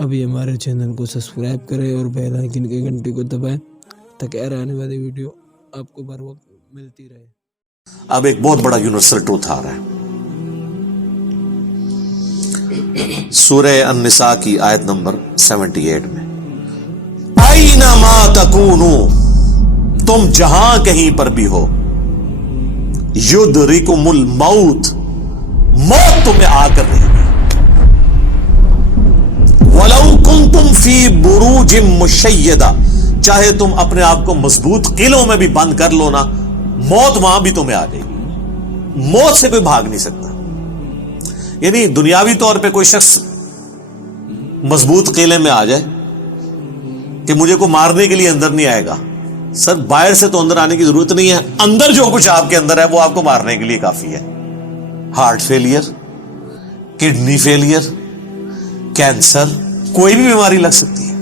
ابھی ہمارے چینل کو سبسکرائب کریں اور بیل آئیکن کی گھنٹی کو دبائیں تاکہ آنے والی ویڈیو آپ کو بر وقت ملتی رہے۔ اب ایک بہت بڑا یونیورسل ٹروتھ آ رہا ہے۔ سورہ النساء کی آیت نمبر 78 میں، اینما تکونو، تم جہاں کہیں پر بھی ہو، یدرکم الموت، موت تمہیں آ کر رہے گی، وَلَوْ كُنْتُمْ فِي بُرُوجٍ مُشَيَّدَةٍ، چاہے تم اپنے آپ کو مضبوط قلعوں میں بھی بند کر لو نا، موت وہاں بھی تمہیں آ جائے گی۔ موت سے کوئی بھاگ نہیں سکتا۔ یعنی دنیاوی طور پہ کوئی شخص مضبوط قلعے میں آ جائے کہ مجھے کو مارنے کے لیے اندر نہیں آئے گا، سر باہر سے تو اندر آنے کی ضرورت نہیں ہے، اندر جو کچھ آپ کے اندر ہے وہ آپ کو مارنے کے لیے کافی ہے۔ Heart failure, kidney failure, cancer, کوئی بھی بیماری لگ سکتی ہے۔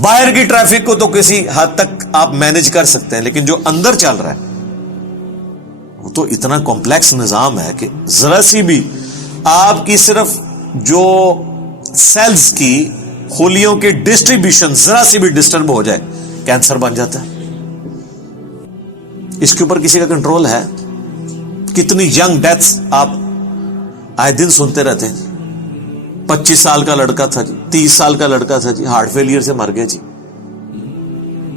باہر کی ٹریفک کو تو کسی حد تک آپ مینج کر سکتے ہیں، لیکن جو اندر چل رہا ہے وہ تو اتنا کمپلیکس نظام ہے کہ ذرا سی بھی آپ کی صرف جو سیلز کی خلیوں کی ڈسٹریبیوشن ذرا سی بھی ڈسٹرب ہو جائے، کینسر بن جاتا ہے۔ اس کے اوپر کسی کا کنٹرول ہے؟ کتنی ینگ ڈیتھس آپ آئے دن سنتے رہتے ہیں۔ 25 سال کا لڑکا تھا جی، 30 سال کا لڑکا تھا جی، ہارٹ فیلئر سے مر گیا جی۔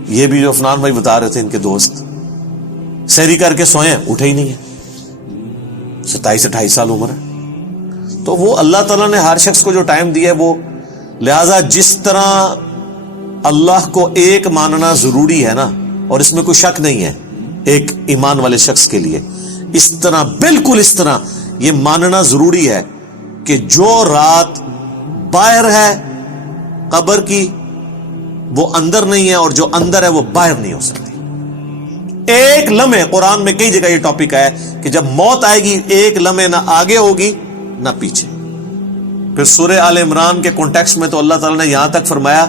یہ بھی جو عفنان بھائی بتا رہے تھے، ان کے دوست سحری کر کے سوئے، اٹھے ہی نہیں ہے، 27-28 سال عمر ہے۔ تو وہ اللہ تعالیٰ نے ہر شخص کو جو ٹائم دیا ہے وہ، لہذا جس طرح اللہ کو ایک ماننا ضروری ہے نا، اور اس میں کوئی شک نہیں ہے ایک ایمان والے شخص کے لیے، اس طرح بالکل اس طرح یہ ماننا ضروری ہے کہ جو رات باہر ہے قبر کی وہ اندر نہیں ہے، اور جو اندر ہے وہ باہر نہیں ہو سکتی۔ ایک لمحے، قرآن میں کئی جگہ یہ ٹاپک ہے کہ جب موت آئے گی ایک لمحے نہ آگے ہوگی نہ پیچھے۔ پھر سورہ آل عمران کے کانٹیکسٹ میں تو اللہ تعالیٰ نے یہاں تک فرمایا،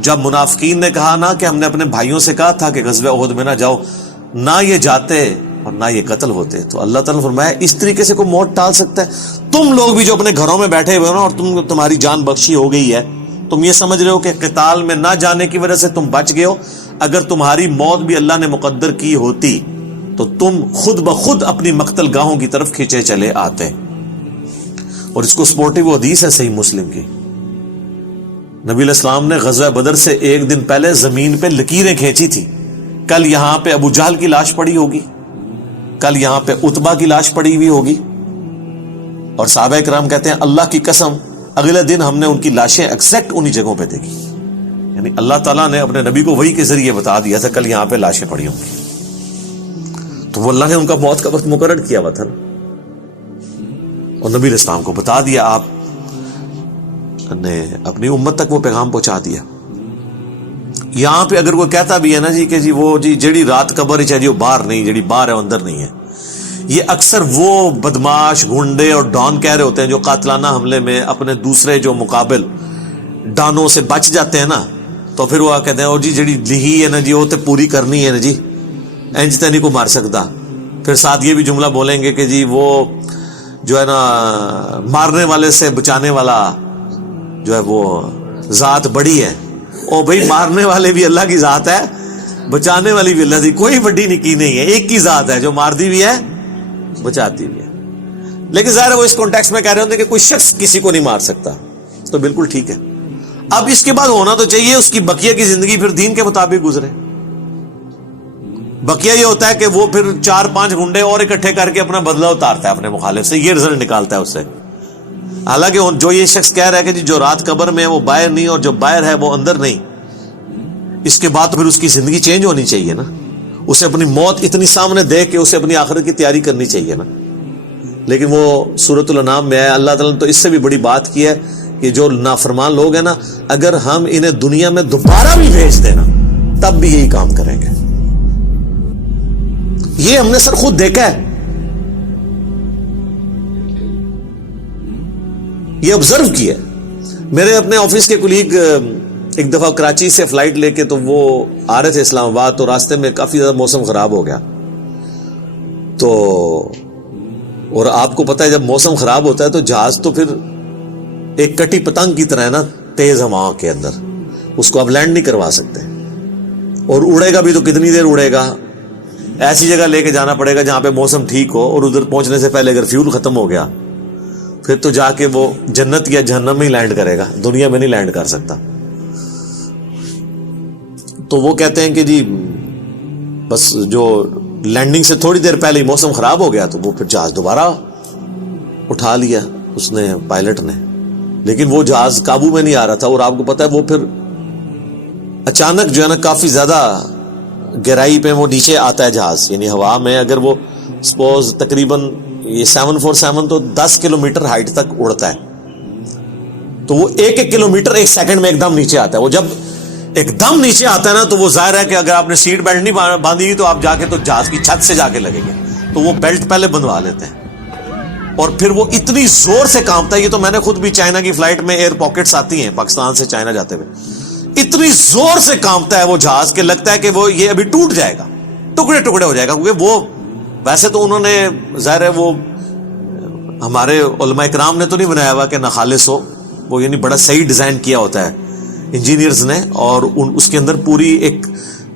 جب منافقین نے کہا نا کہ ہم نے اپنے بھائیوں سے کہا تھا کہ غزوہ احد میں نہ جاؤ، نہ یہ جاتے اور نہ یہ قتل ہوتے، تو اللہ تعالیٰ نے فرمایا اس طریقے سے کوئی موت ٹال سکتا ہے؟ تم لوگ بھی جو اپنے گھروں میں بیٹھے ہوئے ہو نا، اور تمہاری جان بخشی ہو گئی ہے، تم یہ سمجھ رہے ہو کہ قتال میں نہ جانے کی وجہ سے تم بچ گئے ہو، اگر تمہاری موت بھی اللہ نے مقدر کی ہوتی تو تم خود بخود اپنی مقتل گاہوں کی طرف کھینچے چلے آتے۔ اور اس کو سپورٹیو حدیث ہے صحیح مسلم کی، نبی علیہ السلام نے غزوہ بدر سے ایک دن پہلے زمین پہ لکیریں کھینچی تھی، کل یہاں پہ ابو جہل کی لاش پڑی ہوگی، کل یہاں پہ عتبہ کی لاش پڑی ہوئی ہوگی، اور صحابہ کرام کہتے ہیں اللہ کی قسم اگلے دن ہم نے ان کی لاشیں ایگزیکٹ انہی جگہوں پہ دیکھی۔ یعنی اللہ تعالیٰ نے اپنے نبی کو وحی کے ذریعے بتا دیا تھا کل یہاں پہ لاشیں پڑی ہوں گی، تو وہ اللہ نے ان کا موت کا وقت مقرر کیا ہوا تھا نا، اور نبی علیہ السلام کو بتا دیا، آپ نے اپنی امت تک وہ پیغام پہنچا دیا۔ یہاں پہ اگر کوئی کہتا بھی ہے نا جی کہ جی وہ جی جیڑی رات قبر ہی چاہیے وہ باہر نہیں، جیڑی باہر ہے وہ اندر نہیں ہے، یہ اکثر وہ بدماش گنڈے اور ڈان کہہ رہے ہوتے ہیں جو قاتلانہ حملے میں اپنے دوسرے جو مقابل ڈانوں سے بچ جاتے ہیں نا، تو پھر وہ کہتے ہیں اور جی جیڑی لہی ہے نا جی وہ تے پوری کرنی ہے نا جی، انج تے نہیں کو مار سکتا۔ پھر ساتھ یہ بھی جملہ بولیں گے کہ جی وہ جو ہے نا مارنے والے سے بچانے والا جو ہے وہ ذات بڑی ہے۔ او بھائی مارنے والے بھی اللہ کی ذات ہے، بچانے والی بھی اللہ کی، کوئی بڑی نکی نہیں ہے، ایک کی ذات ہے جو مارتی بھی ہے بچاتی بھی ہے۔ لیکن ظاہر ہے وہ اس کانٹیکسٹ میں کہہ رہے ہوتے ہیں کہ کوئی شخص کسی کو نہیں مار سکتا، تو بالکل ٹھیک ہے۔ اب اس کے بعد ہونا تو چاہیے اس کی بقیہ کی زندگی پھر دین کے مطابق گزرے۔ بقیہ یہ ہوتا ہے کہ وہ پھر 4-5 گنڈے اور اکٹھے کر کے اپنا بدلہ اتارتا ہے اپنے مخالف سے، یہ رزلٹ نکالتا ہے اس سے۔ حالانکہ جو یہ شخص کہہ رہا ہے کہ جی جو رات قبر میں ہے وہ باہر نہیں، اور جو باہر ہے وہ اندر نہیں، اس کے بعد پھر اس کی زندگی چینج ہونی چاہیے نا، اسے اپنی موت اتنی سامنے دیکھ کے اسے اپنی آخرت کی تیاری کرنی چاہیے نا۔ لیکن وہ سورۃ الانعام میں ہے، اللہ تعالیٰ نے تو اس سے بھی بڑی بات کی ہے کہ جو نافرمان لوگ ہیں نا، اگر ہم انہیں دنیا میں دوبارہ بھی بھیج دینا تب بھی یہی کام کریں گے۔ یہ ہم نے سر خود دیکھا ہے، یہ آبزرو کیا ہے۔ میرے اپنے آفس کے کولیگ ایک دفعہ کراچی سے فلائٹ لے کے تو وہ آ رہے تھے اسلام آباد، تو راستے میں کافی زیادہ موسم خراب ہو گیا، تو اور آپ کو پتہ ہے جب موسم خراب ہوتا ہے تو جہاز تو پھر ایک کٹی پتنگ کی طرح ہے نا، تیز ہواؤں کے اندر، اس کو آپ لینڈ نہیں کروا سکتے، اور اڑے گا بھی تو کتنی دیر اڑے گا؟ ایسی جگہ لے کے جانا پڑے گا جہاں پہ موسم ٹھیک ہو، اور ادھر پہنچنے سے پہلے اگر فیول ختم ہو گیا پھر تو جا کے وہ جنت یا جہنم میں ہی لینڈ کرے گا، دنیا میں نہیں لینڈ کر سکتا۔ تو وہ کہتے ہیں کہ جی بس جو لینڈنگ سے تھوڑی دیر پہلے ہی موسم خراب ہو گیا تو وہ پھر جہاز دوبارہ اٹھا لیا اس نے، پائلٹ نے، لیکن وہ جہاز قابو میں نہیں آ رہا تھا، اور آپ کو پتا ہے وہ پھر اچانک جو ہے نا کافی زیادہ گہرائی پہ وہ نیچے آتا ہے جہاز، یعنی ہوا میں اگر وہ سپوز تقریباً یہ 747 تو 10 کلومیٹر ہائٹ تک اڑتا ہے، تو وہ ایک کلومیٹر ایک سیکنڈ میں ایک دم نیچے آتا ہے۔ وہ جب ایک دم نیچے آتا ہے نا تو وہ ظاہر ہے کہ اگر آپ نے سیٹ بیلٹ نہیں باندھی تو آپ جا کے تو جہاز کی چھت سے جا کے لگیں گے، تو وہ بیلٹ پہلے بندھوا لیتے ہیں، اور پھر وہ اتنی زور سے کانپتا ہے۔ یہ تو میں نے خود بھی چائنا کی فلائٹ میں ایئر پاکٹس آتی ہیں پاکستان سے چائنا جاتے ہوئے، اتنی زور سے کانپتا ہے وہ جہاز کہ لگتا ہے کہ وہ یہ ابھی ٹوٹ جائے گا، ٹکڑے ٹکڑے ہو جائے گا، کیونکہ وہ ویسے تو انہوں نے ظاہر ہے وہ ہمارے علماء کرام نے تو نہیں بنایا ہوا کہ نہ خالص ہو، وہ یعنی بڑا صحیح ڈیزائن کیا ہوتا ہے انجینئرز نے، اور اس کے اندر پوری ایک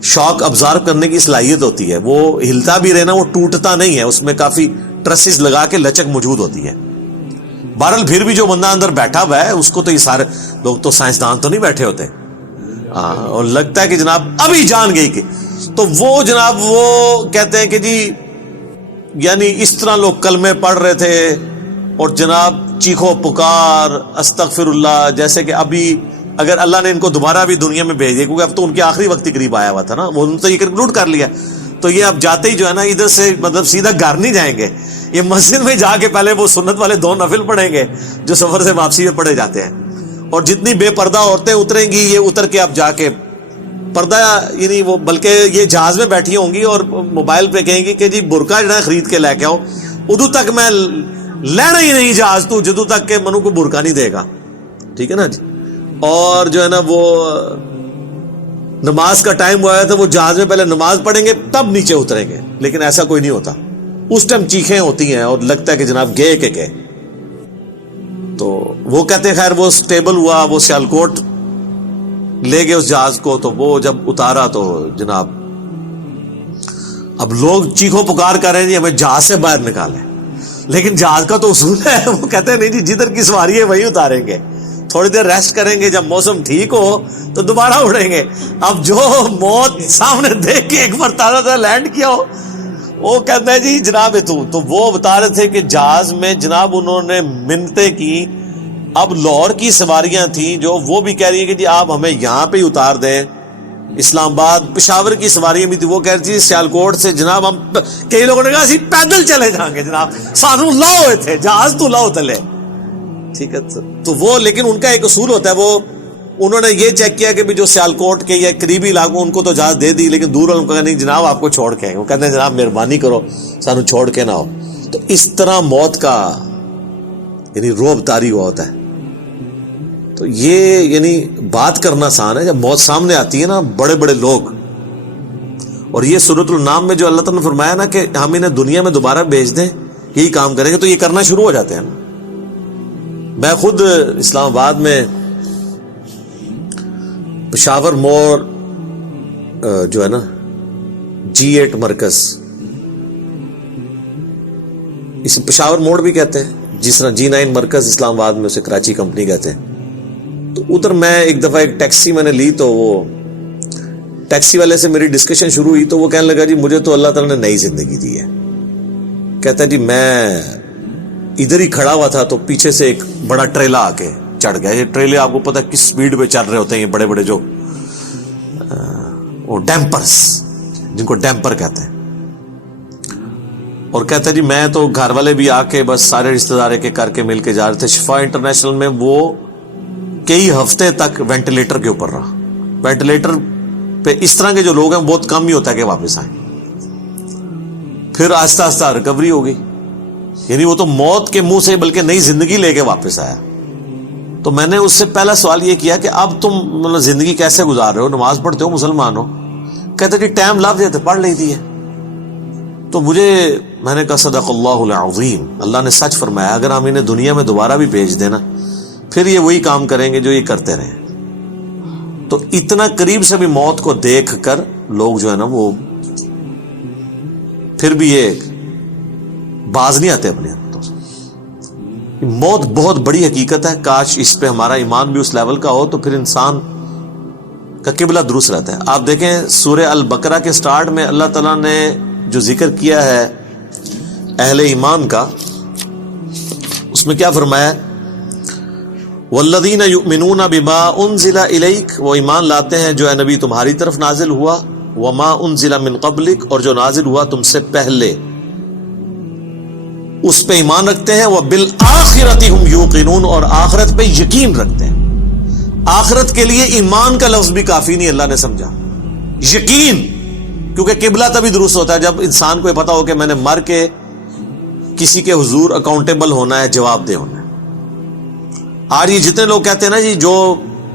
شاک ابزارو کرنے کی صلاحیت ہوتی ہے، وہ ہلتا بھی رہنا، وہ ٹوٹتا نہیں ہے، اس میں کافی ٹرسز لگا کے لچک موجود ہوتی ہے۔ بہرحال پھر بھی جو بندہ اندر بیٹھا ہوا ہے اس کو تو یہ سارے لوگ تو سائنسدان تو نہیں بیٹھے ہوتے، اور لگتا ہے کہ جناب ابھی جان گئی کہ، تو وہ جناب وہ کہتے ہیں کہ جی یعنی اس طرح لوگ کلمے پڑھ رہے تھے، اور جناب چیخو پکار استغفر اللہ، جیسے کہ ابھی اگر اللہ نے ان کو دوبارہ بھی دنیا میں بھیج دیا، کیونکہ اب تو ان کے آخری وقت ہی قریب آیا ہوا تھا نا، وہ ان تو یہ کنکلوڈ کر لیا، تو یہ اب جاتے ہی جو ہے نا ادھر سے مطلب سیدھا گھر نہیں جائیں گے، یہ مسجد میں جا کے پہلے وہ سنت والے 2 نفل پڑھیں گے جو سفر سے واپسی میں پڑھے جاتے ہیں، اور جتنی بے پردہ عورتیں اتریں گی یہ اتر کے اب جا کے پردہ، یعنی وہ بلکہ یہ جہاز میں بیٹھی ہوں گی اور موبائل پہ کہیں گی کہ جی برقع جو ہے خرید کے لے کے آؤ، ادو تک میں لینا ہی نہیں جہاز تو جدو تک کہ منو کو برقع نہیں دے گا، ٹھیک ہے نا جی۔ اور جو ہے نا وہ نماز کا ٹائم ہوا ہے تو وہ جہاز میں پہلے نماز پڑھیں گے تب نیچے اتریں گے، لیکن ایسا کوئی نہیں ہوتا، اس ٹائم چیخیں ہوتی ہیں اور لگتا ہے کہ جناب گئے کہ گئے۔ تو وہ کہتے ہیں خیر وہ سٹیبل ہوا، وہ سیالکوٹ لے گئے اس جہاز کو، تو وہ جب اتارا تو جناب اب لوگ چیخو پکار کر رہے ہیں جی ہمیں جہاز سے باہر نکالیں، لیکن جہاز کا تو اصول ہے، وہ کہتے ہیں نہیں جی جدھر کی سواری ہے وہی اتاریں گے، تھوڑی دیر ریسٹ کریں گے، جب موسم ٹھیک ہو تو دوبارہ اڑیں گے۔ اب جو موت سامنے دیکھ کے ایک مرتبہ لینڈ کیا ہو، وہ کہتا ہے جی جناب تو وہ بتا رہے تھے کہ جہاز میں جناب انہوں نے منتیں کی، اب لاہور کی سواریاں تھیں جو وہ بھی کہہ رہی ہے کہ جی آپ ہمیں یہاں پہ ہی اتار دیں، اسلام آباد پشاور کی سواریاں بھی تھی، وہ کہہ رہی تھی سیالکوٹ سے جناب ہم، کئی لوگوں نے کہا اسی پیدل چلے جائیں گے جناب، سانو لاؤ ہوئے تھے جہاز تو لاؤ تلے، ٹھیک ہے۔ تو وہ لیکن ان کا ایک اصول ہوتا ہے، وہ انہوں نے یہ چیک کیا کہ بھی جو سیالکوٹ کے یا قریبی علاقوں ان کو تو جہاز دے دی، لیکن دور والوں کو کہا نہیں جناب آپ کو چھوڑ کے، وہ کہتے ہیں جناب مہربانی کرو سانو چھوڑ کے نہ ہو۔ تو اس طرح موت کا یعنی روب طاری ہوا ہوتا ہے۔ تو یہ یعنی بات کرنا آسان ہے، جب موت سامنے آتی ہے نا بڑے بڑے لوگ، اور یہ سورۃ النام میں جو اللہ تعالیٰ نے فرمایا نا کہ ہم انہیں دنیا میں دوبارہ بھیج دیں یہی کام کریں گے، تو یہ کرنا شروع ہو جاتے ہیں نا۔ میں خود اسلام آباد میں پشاور موڑ جو ہے نا G8 مرکز، اسے پشاور موڑ بھی کہتے ہیں، جس طرح G9 مرکز اسلام آباد میں اسے کراچی کمپنی کہتے ہیں۔ تو ادھر میں ایک دفعہ ایک ٹیکسی میں نے لی، تو وہ ٹیکسی والے سے میری ڈسکشن شروع ہوئی، تو وہ کہنے لگا جی مجھے تو اللہ تعالیٰ نے نئی زندگی دی ہے۔ کہتا ہے جی میں ادھر ہی کھڑا ہوا تھا تو پیچھے سے ایک بڑا ٹریلا آ کے چڑھ گیا۔ یہ ٹریلے آپ کو پتا کس سپیڈ پہ چل رہے ہوتے ہیں، یہ بڑے بڑے جو وہ ڈیمپرز، جن کو ڈیمپر کہتے ہیں۔ اور کہتا ہے جی میں تو گھر والے بھی آ کے بس سارے رشتہ دار کے کر کے مل کے جا رہے تھے۔ شفا انٹرنیشنل میں وہ کئی ہفتے تک وینٹیلیٹر کے اوپر رہا۔ وینٹیلیٹر پہ اس طرح کے جو لوگ ہیں بہت کم ہی ہوتا ہے کہ واپس آئیں، پھر آہستہ آہستہ ریکوری ہو گئی، یعنی وہ تو موت کے منہ سے بلکہ نئی زندگی لے کے واپس آیا۔ تو میں نے اس سے پہلا سوال یہ کیا کہ اب تم مطلب زندگی کیسے گزار رہے ہو، نماز پڑھتے ہو، مسلمان ہو؟ کہتے جی ٹائم لگ جاتے پڑھ لیتی ہے۔ تو میں نے کہا صدق اللہ العظیم، اللہ نے سچ فرمایا، اگر ہم انہیں دنیا میں دوبارہ بھی بھیج دینا پھر یہ وہی کام کریں گے جو یہ کرتے رہے. تو اتنا قریب سے بھی موت کو دیکھ کر لوگ جو ہے نا وہ پھر بھی یہ باز نہیں آتے اپنے ہاتھوں سے. موت بہت بڑی حقیقت ہے. کاش اس پہ ہمارا ایمان بھی اس لیول کا ہو تو پھر انسان کا قبلہ درست رہتا ہے. آپ دیکھیں سورہ البقرہ کے سٹارٹ میں اللہ تعالیٰ نے جو ذکر کیا ہے اہل ایمان کا, اس میں کیا فرمایا؟ والذین یؤمنون بما انزل الیک, وہ ایمان لاتے ہیں جو اے نبی تمہاری طرف نازل ہوا, وما انزل من قبلک, اور جو نازل ہوا تم سے پہلے, اس پہ ایمان رکھتے ہیں. وبالآخرۃ ہم یوقنون, اور آخرت پہ یقین رکھتے ہیں. آخرت کے لیے ایمان کا لفظ بھی کافی نہیں, اللہ نے سمجھا یقین, کیونکہ قبلہ تبھی درست ہوتا ہے جب انسان کو یہ پتا ہو کہ میں نے مر کے کسی کے حضور اکاؤنٹیبل ہونا ہے, جواب دہ ہونا ہے. آج یہ جتنے لوگ کہتے ہیں نا جی جو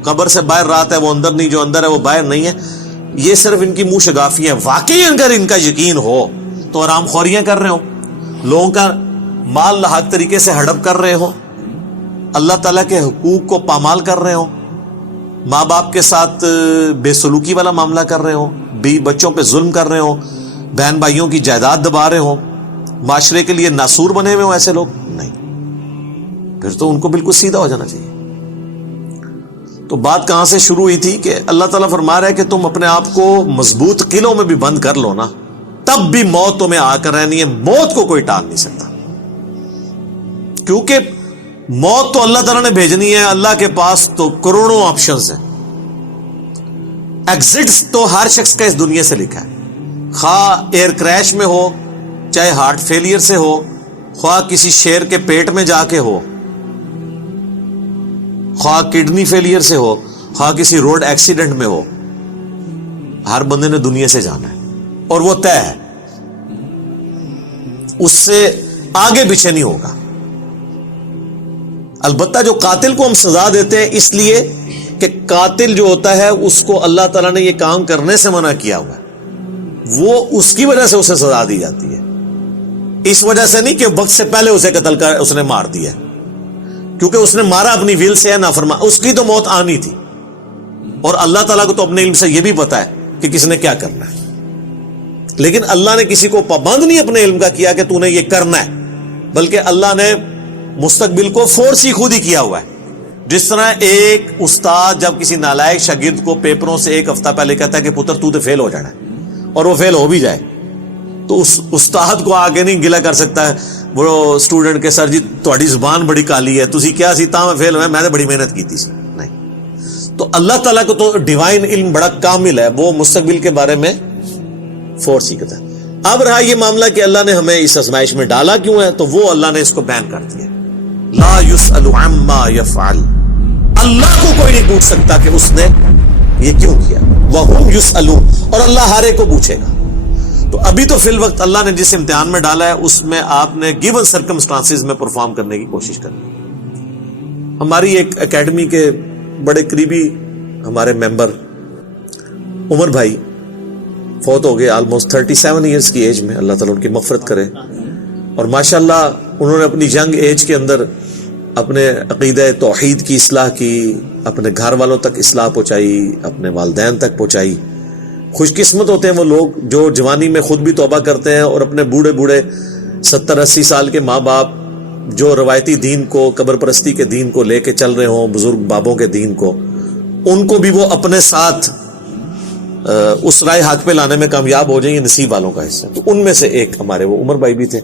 قبر سے باہر رات ہے وہ اندر نہیں, جو اندر ہے وہ باہر نہیں ہے, یہ صرف ان کی منہ شگافی ہیں. واقعی اگر ان کا یقین ہو تو آرام خوریاں کر رہے ہو, لوگوں کا مال لاحق طریقے سے ہڑپ کر رہے ہو, اللہ تعالیٰ کے حقوق کو پامال کر رہے ہو, ماں باپ کے ساتھ بے سلوکی والا معاملہ کر رہے ہو, بیوی بچوں پہ ظلم کر رہے ہو, بہن بھائیوں کی جائیداد دبا رہے ہو, معاشرے کے لیے ناسور بنے ہوئے ہو, ایسے لوگ نہیں, پھر تو ان کو بالکل سیدھا ہو جانا چاہیے. تو بات کہاں سے شروع ہوئی تھی کہ اللہ تعالیٰ فرما رہا ہے کہ تم اپنے آپ کو مضبوط قلعوں میں بھی بند کر لو نا, تب بھی موت تمہیں آ کر رہنی ہے. موت کو کوئی ٹال نہیں سکتا, کیونکہ موت تو اللہ تعالیٰ نے بھیجنی ہے. اللہ کے پاس تو کروڑوں آپشنز ہیں. ایگزٹس تو ہر شخص کا اس دنیا سے لکھا ہے, خواہ ایئر کریش میں ہو, چاہے ہارٹ فیلئر سے ہو, خواہ کسی شیر کے پیٹ میں جا کے ہو, خواہ کڈنی فیلئر سے ہو, خواہ کسی روڈ ایکسیڈنٹ میں ہو, ہر بندے نے دنیا سے جانا ہے اور وہ طے ہے, اس سے آگے پیچھے نہیں ہوگا. البتہ جو قاتل کو ہم سزا دیتے ہیں اس لیے کہ قاتل جو ہوتا ہے اس کو اللہ تعالیٰ نے یہ کام کرنے سے منع کیا ہوا ہے, وہ اس کی وجہ سے اسے سزا دی جاتی ہے, اس وجہ سے نہیں کہ وقت سے پہلے اسے قتل کر اس نے مار دیا, کیونکہ اس نے مارا اپنی ویل سے ہے, نافرمان, اس کی تو موت آنی تھی. اور اللہ تعالیٰ کو تو اپنے علم سے یہ بھی پتا ہے کہ کس نے کیا کرنا ہے, لیکن اللہ نے کسی کو پابند نہیں اپنے علم کا کیا کہ تو نے یہ کرنا ہے, بلکہ اللہ نے مستقبل کو فورس ہی خود ہی کیا ہوا ہے. جس طرح ایک استاد جب کسی نالائق شاگرد کو پیپروں سے ایک ہفتہ پہلے کہتا ہے کہ پتر تو فیل ہو جانا ہے, اور وہ فیل ہو بھی جائے, تو اس استاد کو آگے نہیں گلا کر سکتا ہے وہ اسٹوڈنٹ کے, سر جی تہاڈی زبان بڑی کالی ہے, تسی کیا سی تاں میں فیل ہوئے, میں نے بڑی محنت کی تھی. نہیں, تو اللہ تعالیٰ کو تو ڈیوائن علم بڑا کامل ہے, وہ مستقبل کے بارے میں فورس ہی کرتا ہے. اب رہا یہ معاملہ کہ اللہ نے ہمیں اس آزمائش میں ڈالا کیوں ہے, تو وہ اللہ نے اس کو بیان کر دیا. لا یسأل عما یفعل, اللہ کو کوئی نہیں پوچھ سکتا کہ اس نے یہ کیوں کیا. وہم یسألون, اور اللہ ہر ایک کو پوچھے گا. تو ابھی تو فی الوقت اللہ نے جس امتحان میں ڈالا ہے اس میں آپ نے گیون سرکمسٹانسز میں پرفارم کرنے کی کوشش کرنی. ہماری ایک اکیڈمی کے بڑے قریبی ہمارے ممبر عمر بھائی فوت ہو گئے, آلموسٹ 37 ایئرس کی ایج میں, اللہ تعالیٰ ان کی مغفرت کرے. اور ماشاءاللہ انہوں نے اپنی ینگ ایج کے اندر اپنے عقیدہ توحید کی اصلاح کی, اپنے گھر والوں تک اصلاح پہنچائی, اپنے والدین تک پہنچائی. خوش قسمت ہوتے ہیں وہ لوگ جو جوانی میں خود بھی توبہ کرتے ہیں اور اپنے بوڑھے بوڑھے 70-80 سال کے ماں باپ جو روایتی دین کو, قبر پرستی کے دین کو لے کے چل رہے ہوں, بزرگ بابوں کے دین کو, ان کو بھی وہ اپنے ساتھ اس رائے حق پہ لانے میں کامیاب ہو جائیں, یہ نصیب والوں کا حصہ. تو ان میں سے ایک ہمارے وہ عمر بھائی بھی تھے.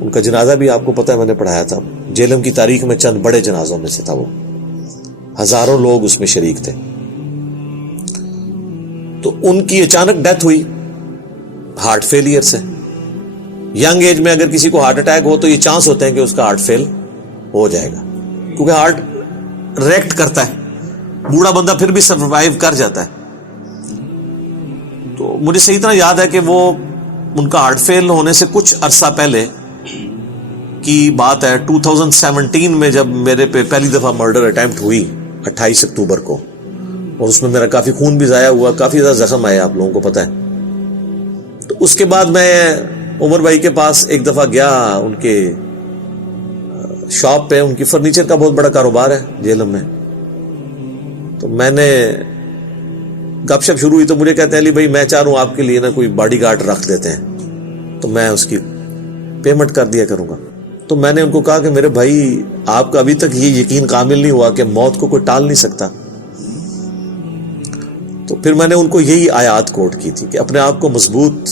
ان کا جنازہ بھی آپ کو پتہ ہے میں نے پڑھایا تھا, جیلم کی تاریخ میں چند بڑے جنازوں میں سے تھا, وہ ہزاروں لوگ اس میں شریک تھے. تو ان کی اچانک ڈیتھ ہوئی ہارٹ فیلئر سے. ینگ ایج میں اگر کسی کو ہارٹ اٹیک ہو تو یہ چانس ہوتے ہیں کہ اس کا ہارٹ فیل ہو جائے گا, کیونکہ ہارٹ ریئیکٹ کرتا ہے. بوڑھا بندہ پھر بھی سروائیو کر جاتا ہے. تو مجھے صحیح طرح یاد ہے کہ وہ ان کا ہارٹ فیل ہونے سے کچھ عرصہ پہلے کی بات ہے, 2017 میں جب میرے پہ پہلی دفعہ مرڈر اٹیمپٹ ہوئی 28 اکتوبر کو, اور اس میں میرا کافی خون بھی ضائع ہوا, کافی زیادہ زخم آئے, آپ لوگوں کو پتہ ہے. تو اس کے بعد میں عمر بھائی کے پاس ایک دفعہ گیا ان کے شاپ پہ ان کی فرنیچر کا بہت بڑا کاروبار ہے جہلم میں. تو میں نے گپ شپ شروع ہوئی تو مجھے کہتے ہیں علی بھائی میں چاہ رہا ہوں آپ کے لیے نا کوئی باڈی گارڈ رکھ دیتے ہیں تو میں اس کی پیمنٹ کر دیا کروں گا. تو میں نے ان کو کہا کہ میرے بھائی آپ کا ابھی تک یہ یقین کامل نہیں ہوا کہ موت کو کوئی ٹال نہیں سکتا. تو پھر میں نے ان کو یہی آیات کوٹ کی تھی کہ اپنے آپ کو مضبوط،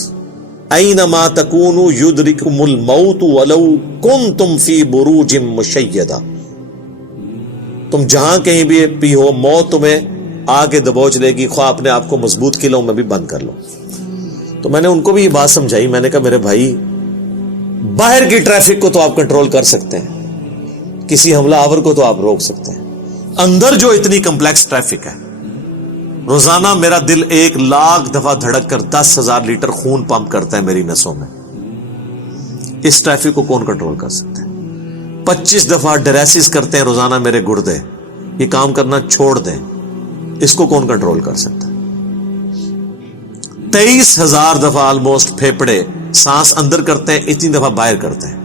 اینما تکونوا یدرککم الموت ولو کنتم فی بروج مشیدہ، تم جہاں کہیں بھی ہو موت تمہیں آ کے دبوچ لے گی، خواہ اپنے آپ کو مضبوط قلعوں میں بھی بند کر لو. تو میں نے ان کو بھی یہ بات سمجھائی. میں نے کہا میرے بھائی باہر کی ٹریفک کو تو آپ کنٹرول کر سکتے ہیں، کسی حملہ آور کو تو آپ روک سکتے ہیں، اندر جو اتنی کمپلیکس ٹریفک ہے، روزانہ میرا دل 1,00,000 دفعہ دھڑک کر 10,000 لیٹر خون پمپ کرتا ہے میری نسوں میں، اس ٹریفک کو کون کنٹرول کر سکتا ہے؟ 25 دفعہ ڈریسز کرتے ہیں روزانہ میرے گردے، یہ کام کرنا چھوڑ دیں، اس کو کون کنٹرول کر سکتا ہے؟ 23,000 دفعہ آلموسٹ پھیپڑے سانس اندر کرتے ہیں، اتنی دفعہ باہر کرتے ہیں.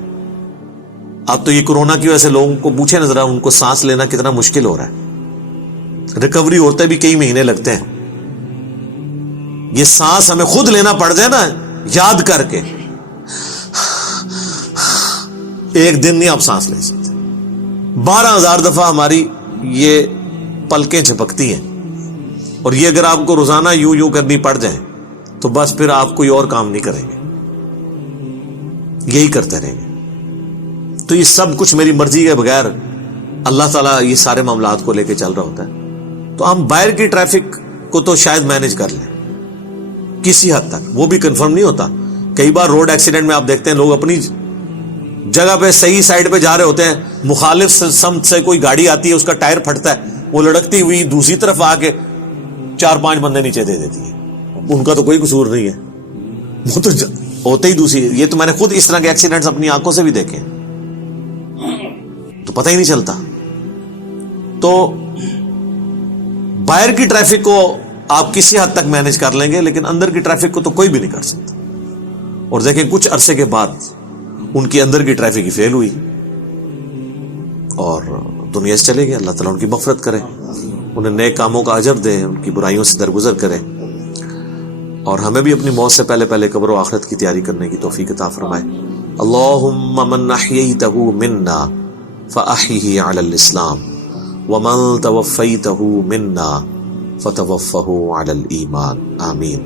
اب تو یہ کورونا کی وجہ سے لوگوں کو پوچھے نظر ان کو سانس لینا کتنا مشکل ہو رہا ہے، ریکوری ہوتے بھی کئی مہینے لگتے ہیں. یہ سانس ہمیں خود لینا پڑ جائے نا یاد کر کے، ایک دن نہیں آپ سانس لے سکتے. 12,000 دفعہ ہماری یہ پلکیں جھپکتی ہیں، اور یہ اگر آپ کو روزانہ یوں کرنی پڑ جائے تو بس پھر آپ کوئی اور کام نہیں کریں گے، یہی کرتے رہیں گے. تو یہ سب کچھ میری مرضی کے بغیر اللہ تعالیٰ یہ سارے معاملات کو لے کے چل رہا ہوتا ہے. تو ہم باہر کی ٹریفک کو تو شاید مینج کر لیں کسی حد تک، وہ بھی کنفرم نہیں ہوتا. کئی بار روڈ ایکسیڈنٹ میں آپ دیکھتے ہیں لوگ اپنی جگہ پہ صحیح سائڈ پہ جا رہے ہوتے ہیں، مخالف سمت سے کوئی گاڑی آتی ہے، اس کا ٹائر پھٹتا ہے، وہ لڑکتی ہوئی دوسری طرف آ کے 4-5 بندے نیچے دے دیتی ہے. ان کا تو کوئی قصور نہیں ہے، وہ تو ہوتے ہی دوسری. یہ تو میں نے خود اس طرح کے ایکسیڈنٹس اپنی آنکھوں سے بھی دیکھے، تو پتہ ہی نہیں چلتا. تو باہر کی ٹریفک کو آپ کسی حد تک مینج کر لیں گے، لیکن اندر کی ٹریفک کو تو کوئی بھی نہیں کر سکتا. اور دیکھیں کچھ عرصے کے بعد ان کی اندر کی ٹریفک ہی فیل ہوئی اور دنیا سے چلے گئے. اللہ تعالیٰ ان کی مغفرت کرے، انہیں نیک کاموں کا اجر دے، ان کی برائیوں سے درگزر کرے، اور ہمیں بھی اپنی موت سے پہلے قبر و آخرت کی تیاری کرنے کی توفیق عطا فرمائے. اللہم من احییتہ منا فاحیہ علی الاسلام ومن توفیتہ منا فتوفہ علی الایمان. آمین.